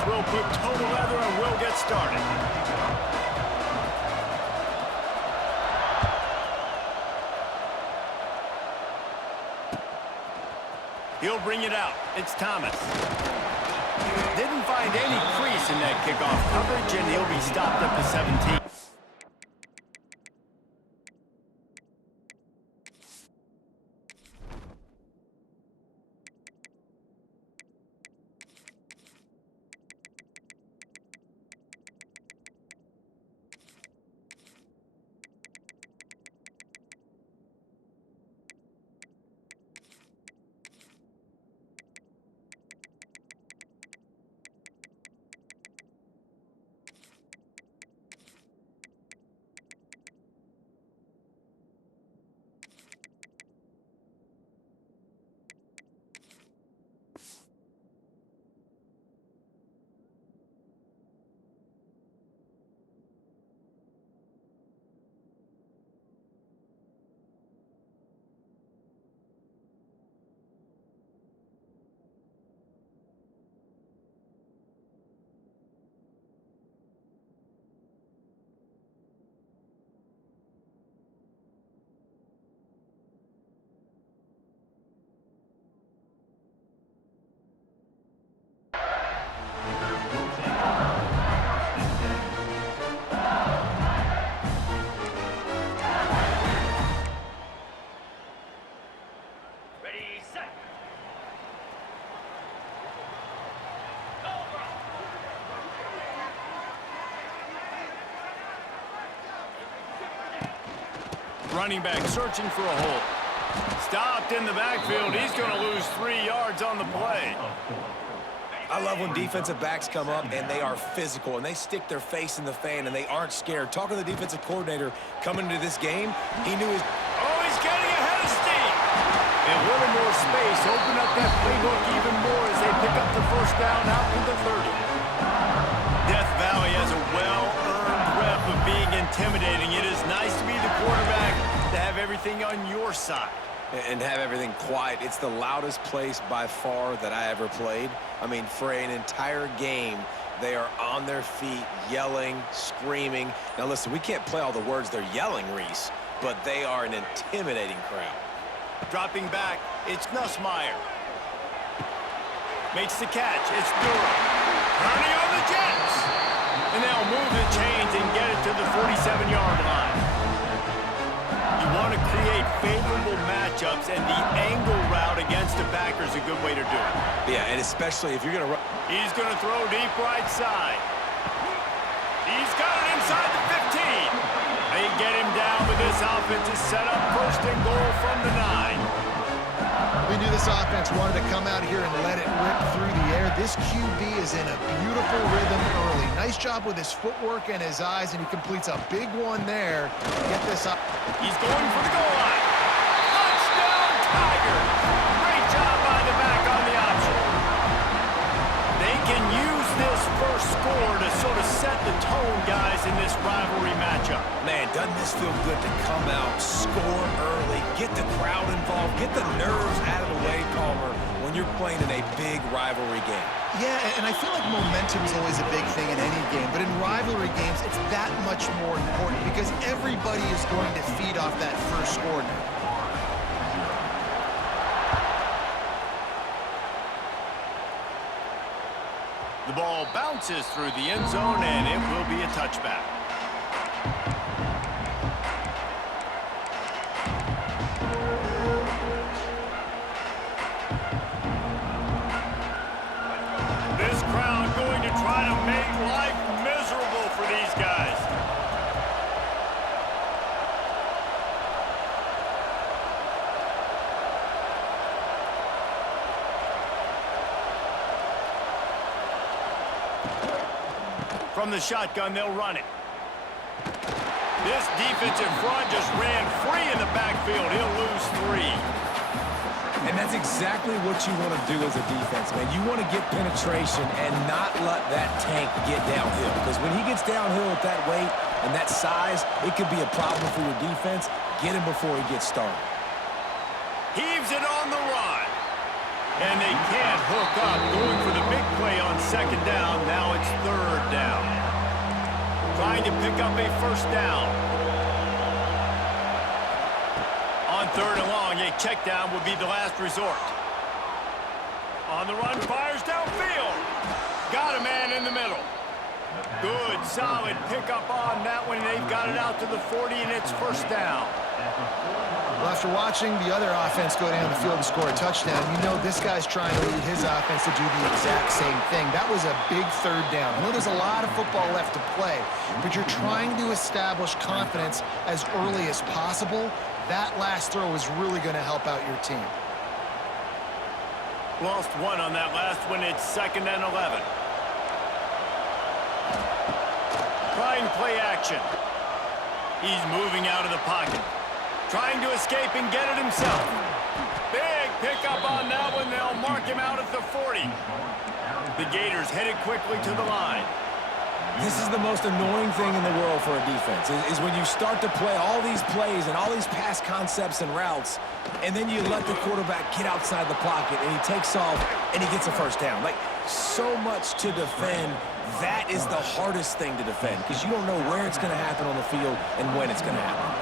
as we'll put total leather and we'll get started. He'll bring it out. It's Thomas. Didn't find any crease in that kickoff coverage, and he'll be stopped at the 17. Running back searching for a hole. Stopped in the backfield. He's going to lose 3 yards on the play. I love when defensive backs come up and they are physical and they stick their face in the fan and they aren't scared. Talking to the defensive coordinator coming into this game, he knew his... Oh, he's getting ahead of steam. And a little more space. Open up that playbook even more as they pick up the first down out to the 30. Death Valley has a well-earned rep of being intimidating. It is nice to be the quarterback, to have everything on your side. And have everything quiet. It's the loudest place by far that I ever played. I mean, for an entire game, they are on their feet, yelling, screaming. Now, listen, we can't play all the words they're yelling, Reese, but they are an intimidating crowd. Dropping back, it's Nussmeier. Makes the catch. It's Durham. Turning on the Jets. And they'll move the chains and get it to the 47-yard line. You want to create favorable matchups, and the angle route against the backer is a good way to do it. Yeah, and especially if you're going to run. He's going to throw deep right side. He's got it inside the 15. They get him down with this offensive setup. First and goal from the 9. We knew this offense wanted to come out here and let it rip through the air. This QB is in a beautiful rhythm early. Nice job with his footwork and his eyes, and he completes a big one there. Get this up. He's going for the goal line. Touchdown, Tigers! Great job by the back on the option. They can use this first score to sort of set the tone, guys, in this rivalry matchup. Man, doesn't this feel good to come out, score early, get the crowd involved, get the nerves out of the way, Palmer, when you're playing in a big rivalry game? Yeah, and I feel like momentum is always a big thing in any game, but in rivalry games, it's that much more important because everybody is going to feed off that first score now. The ball bounces through the end zone, and it will be a touchback. This crowd going to try to make life miserable for these guys. From the shotgun, they'll run it. This defensive front just ran free in the backfield. He'll lose 3. And that's exactly what you want to do as a defense, man. You want to get penetration and not let that tank get downhill. Because when he gets downhill at that weight and that size, it could be a problem for your defense. Get him before he gets started. Heaves it on the run. And they can't hook up. Going for the big play on second down. Now it's third down. Trying to pick up a first down. On third and long, a check down would be the last resort. On the run, fires downfield. Got a man in the middle. Good, solid pickup on that one. They've got it out to the 40, and it's first down. Well, after watching the other offense go down the field and score a touchdown, you know this guy's trying to lead his offense to do the exact same thing. That was a big third down. I know there's a lot of football left to play, but you're trying to establish confidence as early as possible. That last throw is really going to help out your team. Lost one on that last one. It's second and 11. Trying play action. He's moving out of the pocket. Trying to escape and get it himself. Big pickup on that one. They'll mark him out at the 40. The Gators headed quickly to the line. This is the most annoying thing in the world for a defense, is when you start to play all these plays and all these pass concepts and routes, and then you let the quarterback get outside the pocket, and he takes off, and he gets a first down. Like, so much to defend. That is the hardest thing to defend, because you don't know where it's going to happen on the field and when it's going to happen.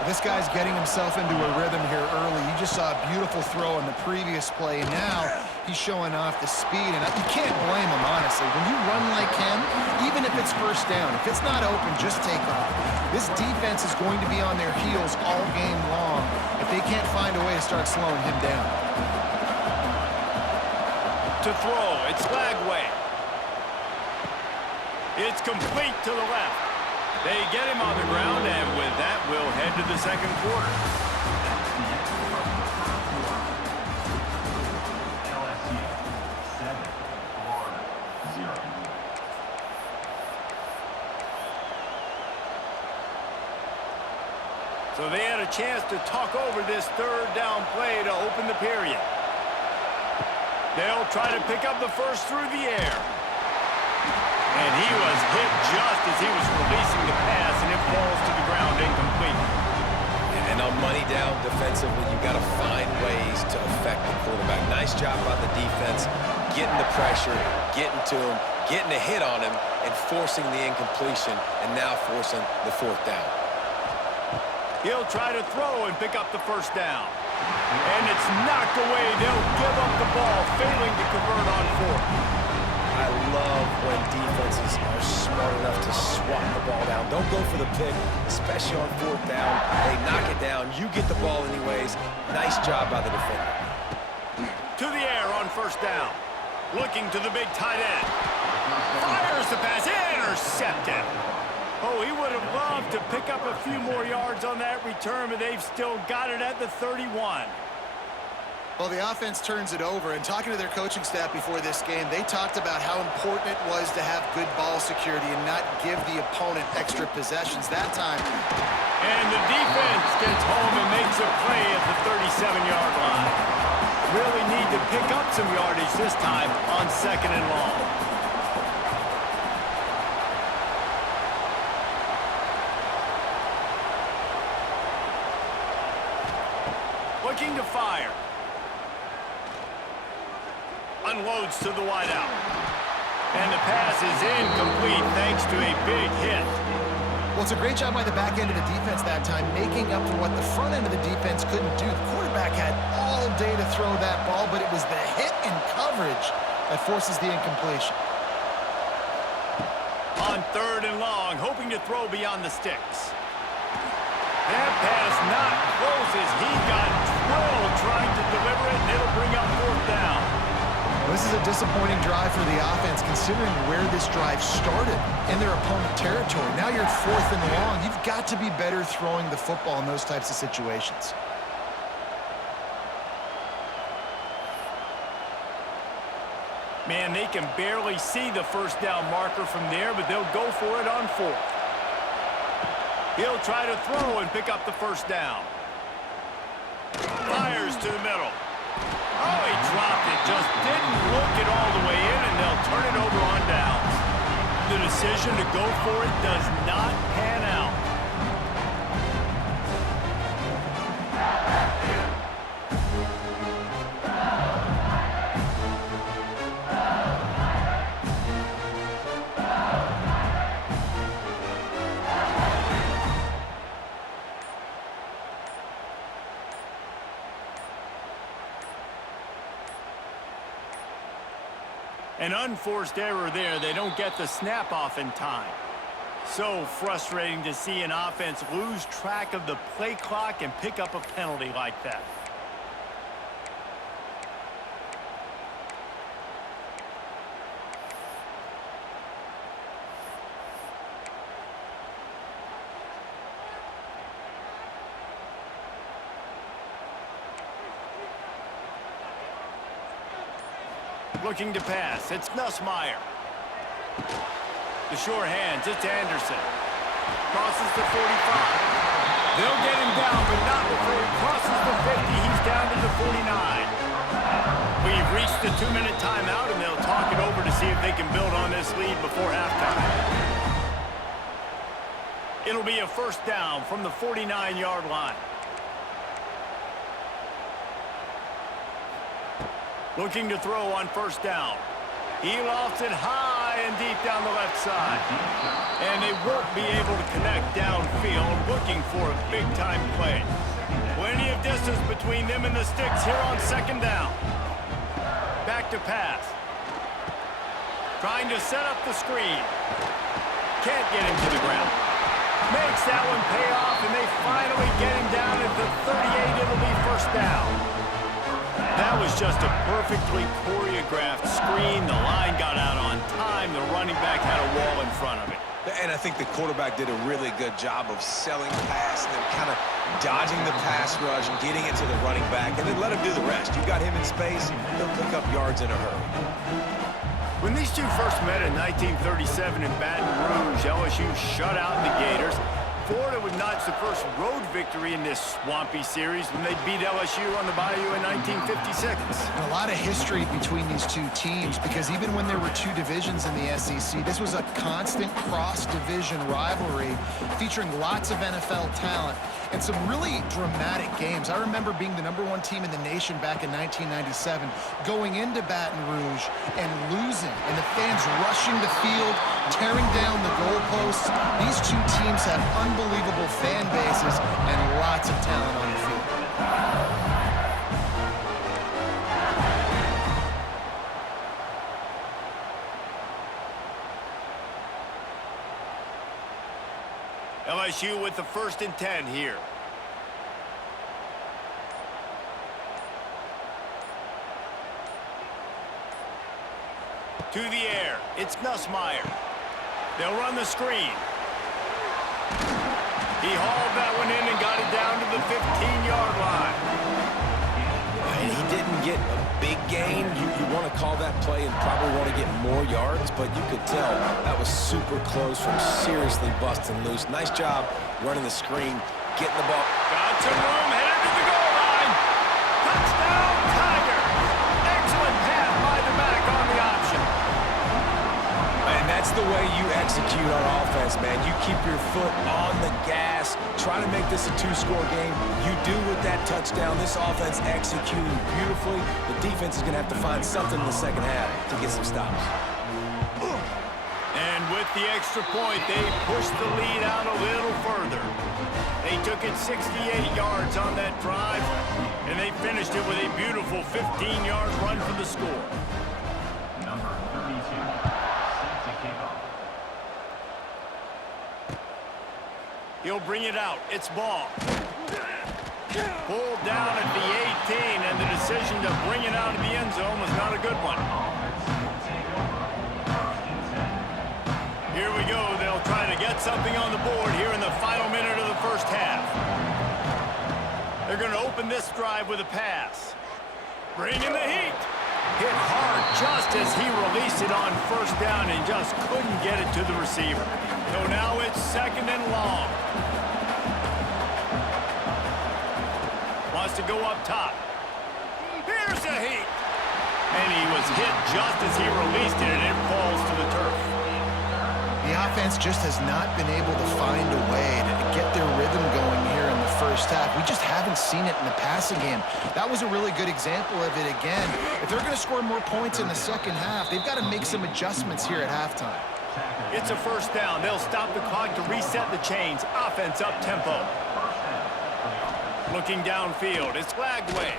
Well, this guy's getting himself into a rhythm here early. You just saw a beautiful throw in the previous play, and now he's showing off the speed, and you can't blame him, honestly. When you run like him, even if it's first down, if it's not open, just take off. This defense is going to be on their heels all game long if they can't find a way to start slowing him down. To throw, it's Lagway. It's complete to the left. They get him on the ground, and with that, we'll head to the second quarter. So they had a chance to talk over this third down play to open the period. They'll try to pick up the first through the air. And he was hit just as he was releasing the pass, and it falls to the ground incomplete. And on money down defensively, you've got to find ways to affect the quarterback. Nice job by the defense, getting the pressure, getting to him, getting a hit on him, and forcing the incompletion, and now forcing the fourth down. He'll try to throw and pick up the first down. And it's knocked away. They'll give up the ball, failing to convert on fourth. I love when defenses are smart enough to swat the ball down. Don't go for the pick, especially on fourth down. They knock it down. You get the ball anyways. Nice job by the defender. To the air on first down. Looking to the big tight end. Fires the pass. Intercepted. Oh, he would have loved to pick up a few more yards on that return, but they've still got it at the 31. Well, the offense turns it over, and talking to their coaching staff before this game, they talked about how important it was to have good ball security and not give the opponent extra possessions that time. And the defense gets home and makes a play at the 37-yard line. Really need to pick up some yardage this time on second and long. Looking to fire. Unloads to the wideout. And the pass is incomplete thanks to a big hit. Well, it's a great job by the back end of the defense that time, making up for what the front end of the defense couldn't do. The quarterback had all day to throw that ball, but it was the hit and coverage that forces the incompletion. On third and long, hoping to throw beyond the sticks. That pass not close as he got drilled trying to deliver it, and it'll bring up fourth down. Well, this is a disappointing drive for the offense, considering where this drive started in their opponent territory. Now you're at fourth and long. You've got to be better throwing the football in those types of situations. Man, they can barely see the first down marker from there, but they'll go for it on fourth. He'll try to throw and pick up the first down. Fires to the middle. Oh, he dropped it. Just didn't look it all the way in, and they'll turn it over on downs. The decision to go for it does not pan out. An unforced error there. They don't get the snap off in time. So frustrating to see an offense lose track of the play clock and pick up a penalty like that. Looking to pass. It's Nussmeier. The sure hands. It's Anderson. Crosses the 45. They'll get him down, but not before he crosses the 50. He's down to the 49. We've reached the 2-minute timeout, and they'll talk it over to see if they can build on this lead before halftime. It'll be a first down from the 49-yard line. Looking to throw on first down. He lofts it high and deep down the left side. And they won't be able to connect downfield, looking for a big-time play. Plenty of distance between them and the sticks here on second down. Back to pass. Trying to set up the screen. Can't get him to the ground. Makes that one pay off, and they finally get him down at the 38. It'll be first down. That was just a perfectly choreographed screen. The line got out on time. The running back had a wall in front of it. And I think the quarterback did a really good job of selling pass and then kind of dodging the pass rush and getting it to the running back, and then let him do the rest. You got him in space, he'll pick up yards in a hurry. When these two first met in 1937 in Baton Rouge, LSU shut out the Gators. Florida would notch the first road victory in this swampy series when they beat LSU on the Bayou in 1956. And a lot of history between these two teams, because even when there were two divisions in the SEC, this was a constant cross-division rivalry featuring lots of NFL talent and some really dramatic games. I remember being the #1 team in the nation back in 1997, going into Baton Rouge and losing, and the fans rushing the field, tearing down the goalposts. These two teams have unbelievable fan bases and lots of talent on the field. LSU with the 1st and 10 here. To the air. It's Nussmeier. They'll run the screen. He hauled that one in and got it down to the 15-yard line. And he didn't get a big gain. You want to call that play and probably want to get more yards, but you could tell that was super close from seriously busting loose. Nice job running the screen, getting the ball. Got some room, headed to the goal line. Touchdown, Tigers. Excellent pass by the back on the option. And that's the way you execute on offense, man. You keep your foot on the gas, try to make this a 2-score game. You do with that touchdown. This offense executing beautifully. The defense is going to have to find something in the second half to get some stops. And with the extra point, they pushed the lead out a little further. They took it 68 yards on that drive, and they finished it with a beautiful 15-yard run for the score. Number 32, set to kick off. He'll bring it out. It's Ball. Pulled down at the 18, and the decision to bring it out of the end zone was not a good one. Here we go. They'll try to get something on the board here in the final minute of the first half. They're going to open this drive with a pass. Bringing the heat. Hit hard just as he released it on first down and just couldn't get it to the receiver. So now it's 2nd and long. Wants to go up top. Here's the heat. And he was hit just as he released it, and it falls to the turf. The offense just has not been able to find a way to get their rhythm going here in the first half. We just haven't seen it in the passing game. That was a really good example of it again. If they're going to score more points in the second half, they've got to make some adjustments here at halftime. It's a first down. They'll stop the clock to reset the chains. Offense up tempo. Looking downfield. It's Lagway.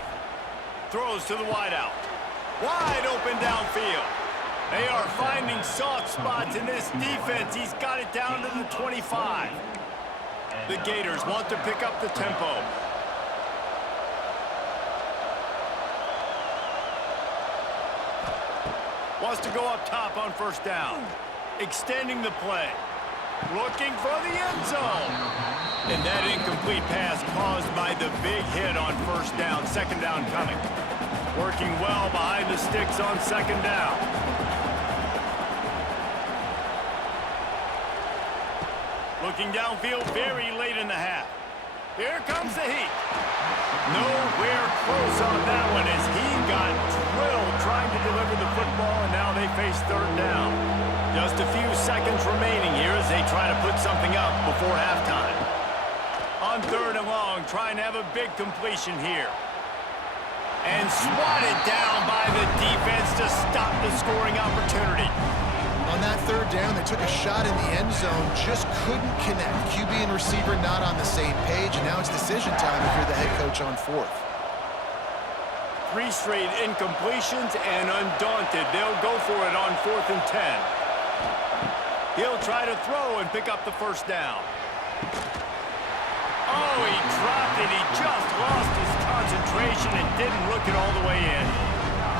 Throws to the wideout. Wide open downfield. They are finding soft spots in this defense. He's got it down to the 25. The Gators want to pick up the tempo. Wants to go up top on first down. Extending the play. Looking for the end zone. And that incomplete pass caused by the big hit on first down. Second down coming. Working well behind the sticks on second down. Looking downfield very late in the half. Here comes the heat. Nowhere close on that one as he got drilled trying to deliver the football, and now they face third down. Just a few seconds remaining here as they try to put something up before halftime. On third and long, trying to have a big completion here. And swatted down by the defense to stop the scoring opportunity. On that third down, they took a shot in the end zone, just couldn't connect. QB and receiver not on the same page, and now it's decision time if you're the head coach on fourth. 3 straight incompletions, and undaunted, they'll go for it on 4th and 10. He'll try to throw and pick up the first down. Oh, he dropped it. He just lost his concentration and didn't look it all the way in.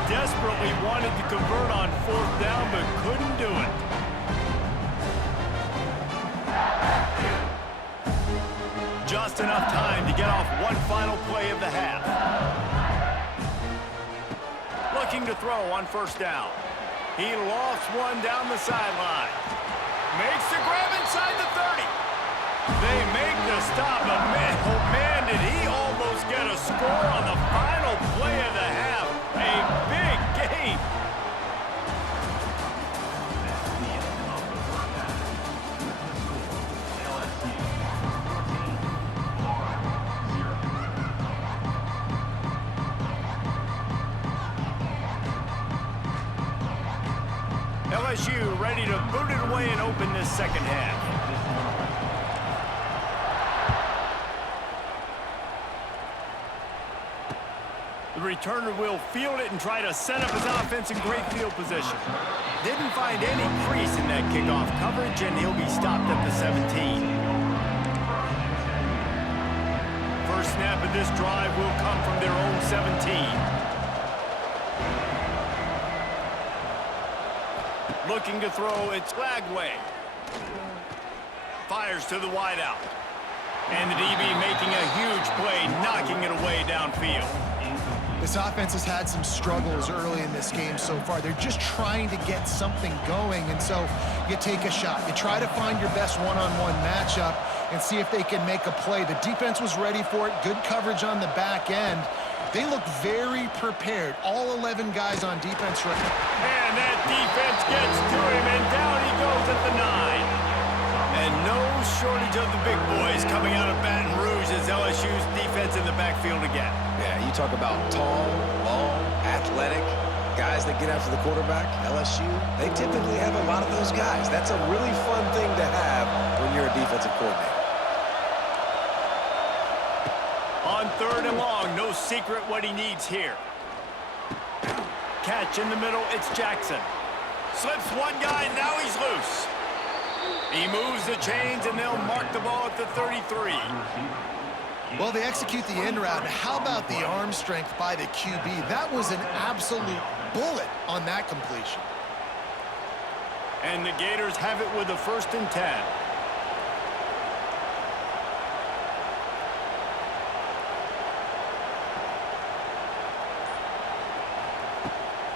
Desperately wanted to convert on 4th down, but couldn't do it. Just enough time to get off one final play of the half. Looking to throw on first down. He lofts one down the sideline. Makes the grab inside the 30. They make the stop, but man, oh man, did he almost get a score on the final play of the half. A big game. LSU ready to boot it away and open this second half. The returner will field it and try to set up his offense in great field position. Didn't find any crease in that kickoff coverage, and he'll be stopped at the 17. First snap of this drive will come from their own 17. Looking to throw, it's Lagway. Fires to the wideout. And the DB making a huge play, knocking it away downfield. This offense has had some struggles early in this game so far. They're just trying to get something going, and so you take a shot. You try to find your best one-on-one matchup and see if they can make a play. The defense was ready for it. Good coverage on the back end. They look very prepared. All 11 guys on defense right now. And that defense gets to him, and down he goes at the 9. And no shortage of the big boys coming out of Baton Rouge as LSU's defense in the backfield again. Yeah, you talk about tall, long, athletic guys that get after the quarterback. LSU, they typically have a lot of those guys. That's a really fun thing to have when you're a defensive coordinator. On third and long, no secret what he needs here. Catch in the middle, it's Jackson. Slips one guy, now he's loose. He moves the chains, and they'll mark the ball at the 33. Well, they execute the end route. How about the arm strength by the QB? That was an absolute bullet on that completion. And the Gators have it with a 1st and 10.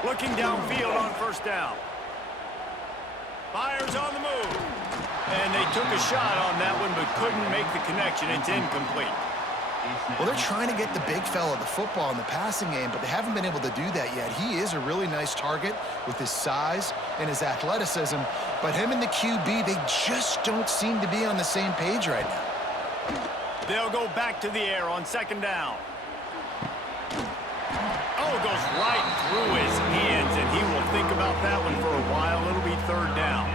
Looking downfield on first down. Fires on the move. And they took a shot on that one, but couldn't make the connection. It's incomplete. Well, they're trying to get the big fella the football in the passing game, but they haven't been able to do that yet. He is a really nice target with his size and his athleticism, but him and the QB, they just don't seem to be on the same page right now. They'll go back to the air on second down. Oh, goes right through his hands, and he will think about that one for a while. It'll be third down.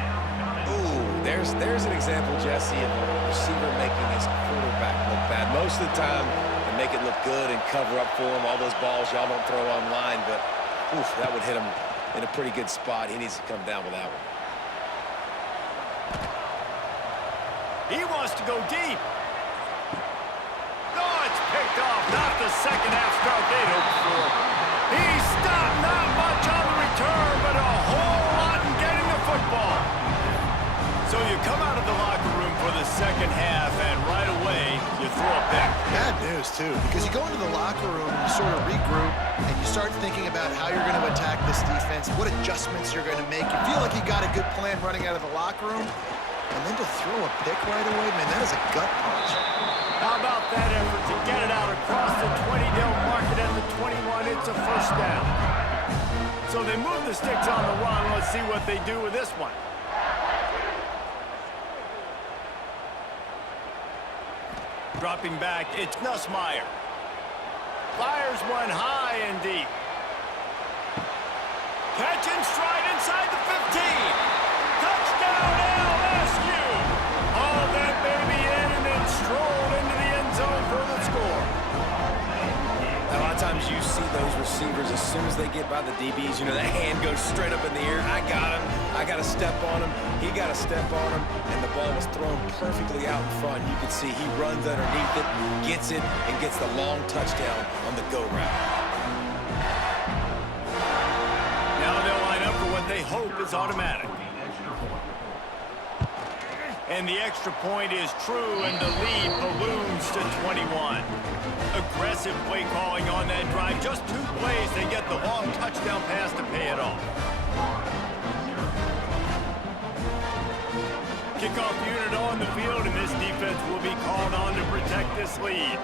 Ooh, there's an example, Jesse, of a receiver making his quarterback look bad. Most of the time, they make it look good and cover up for him. All those balls y'all don't throw online, but oof, that would hit him in a pretty good spot. He needs to come down with that one. He wants to go deep. Oh, it's picked off. Not the second half start they'd hoped for. He stopped, not much on the return, but a whole lot in getting the football. So you come out of the locker room for the second half, and right away, you throw a pick. Bad news, too, because you go into the locker room and you sort of regroup, and you start thinking about how you're going to attack this defense, what adjustments you're going to make. You feel like you got a good plan running out of the locker room, and then to throw a pick right away, man, that is a gut punch. How about that effort to get it out across the 20? They'll mark it at the 21. It's a first down. So they move the sticks on the run. Let's see what they do with this one. Dropping back, it's Nussmeier. Fires one high and deep. Catch and stride inside the 15. Touchdown, LSU. All that baby in and then strolled into the end zone for the score. A lot of times you see those receivers, as soon as they get by the DBs, you know, that hand goes straight up in the air. I got him. I got to step on him. He got to step on him. And the ball was thrown perfectly out in front. You can see he runs underneath it, gets it, and gets the long touchdown on the go route. Now they'll line up for what they hope is automatic. And the extra point is true, and the lead balloons to 21. Aggressive play calling on that drive. Just 2 plays, they get the long touchdown pass to pay it off. Kickoff unit on the field, and this defense will be called on to protect this lead.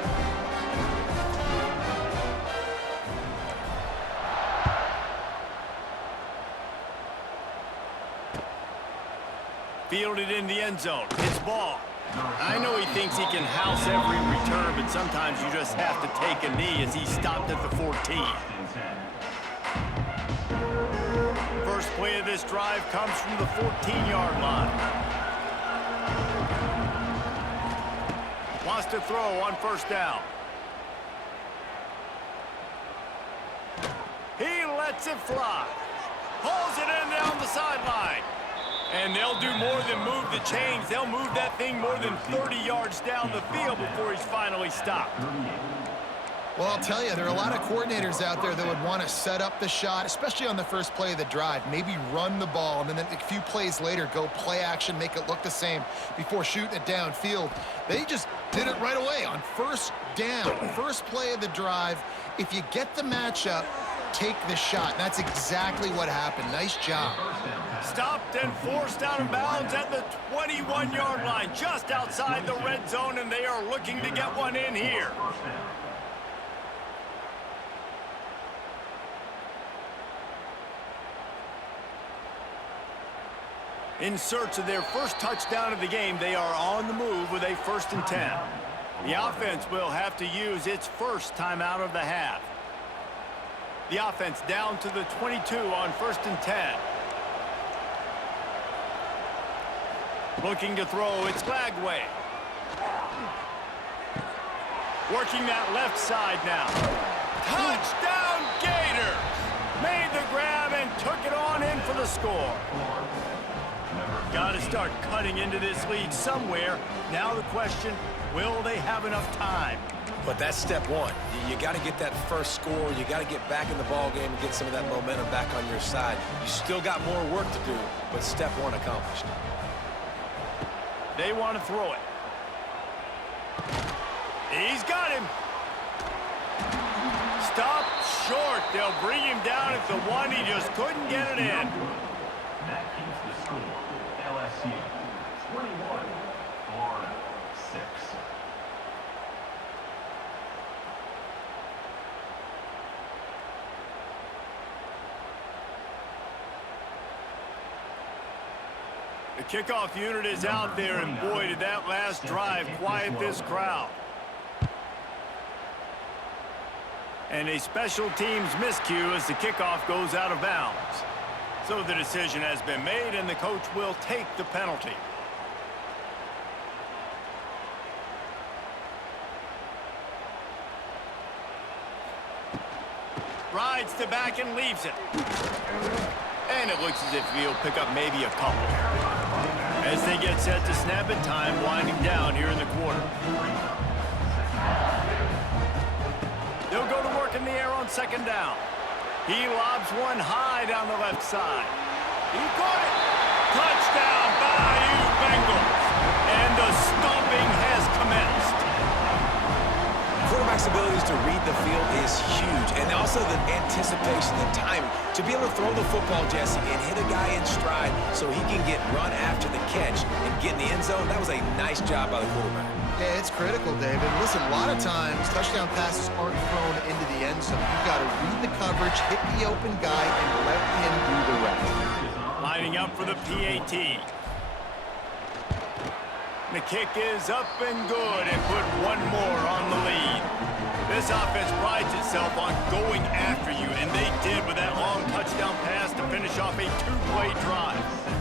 Fielded in the end zone. It's ball. I know he thinks he can house every return, but sometimes you just have to take a knee as he stopped at the 14. First play of this drive comes from the 14-yard line. Wants to throw on first down. He lets it fly. Pulls it in down the sideline. And they'll do more than move the chains. They'll move that thing more than 30 yards down the field before he's finally stopped. Well, I'll tell you, there are a lot of coordinators out there that would want to set up the shot, especially on the first play of the drive, maybe run the ball, and then a few plays later go play action, make it look the same before shooting it downfield. They just did it right away on first down, first play of the drive. If you get the matchup, take the shot. And that's exactly what happened. Nice job. Stopped and forced out of bounds at the 21-yard line, just outside the red zone, and they are looking to get one in here. In search of their first touchdown of the game, they are on the move with a 1st and 10. The offense will have to use its first timeout of the half. The offense down to the 22 on 1st and 10. Looking to throw, it's Lagway. Working that left side now. Touchdown, Gator! Made the grab and took it on in for the score. Got to start cutting into this lead somewhere. Now the question, will they have enough time? But that's step one. You got to get that first score. You got to get back in the ball game and get some of that momentum back on your side. You still got more work to do, but step one accomplished. They want to throw it. He's got him. Stop short. They'll bring him down at the 1. He just couldn't get it in. That keeps the score. LSU 21, Florida 6. The kickoff unit is out there, and boy, did that last drive quiet this crowd. And a special teams miscue as the kickoff goes out of bounds. So the decision has been made, and the coach will take the penalty. Rides to back and leaves it. And it looks as if he'll pick up maybe a couple. As they get set to snap it, time winding down here in the quarter. They'll go to work in the air on second down. He lobs one high down the left side. He caught it. Touchdown, Bayou Bengals. And the stomping has commenced. Quarterback's abilities to read the field is huge, and also the anticipation, the timing. To be able to throw the football, Jesse, and hit a guy in stride so he can get run after the catch and get in the end zone, that was a nice job by the quarterback. Yeah, it's critical, David. Listen, a lot of times touchdown passes aren't thrown into the end zone. You've got to read the coverage, hit the open guy, and let him do the rest. Lining up for the PAT. The kick is up and good and put one more on the lead. This offense prides itself on going after you, and they did with that long touchdown pass to finish off a two-play drive.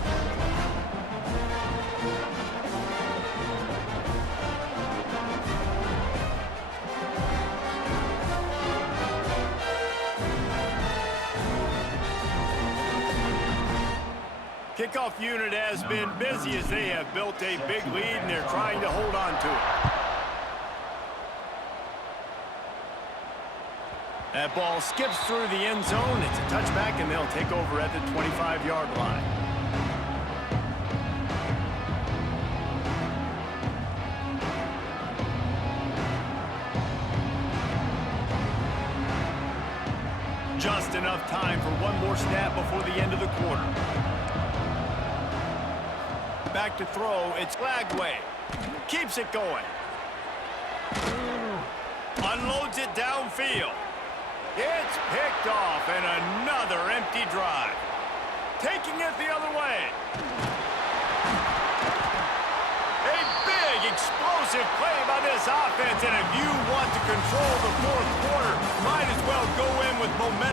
Kickoff unit has been busy as they have built a big lead and they're trying to hold on to it. That ball skips through the end zone. It's a touchback and they'll take over at the 25-yard line. Just enough time for one more snap before the end of the quarter. Back to throw, it's Lagway. Keeps it going. Unloads it downfield. It's picked off and another empty drive. Taking it the other way. A big explosive play by this offense, and if you want to control the fourth quarter, might as well go in with momentum.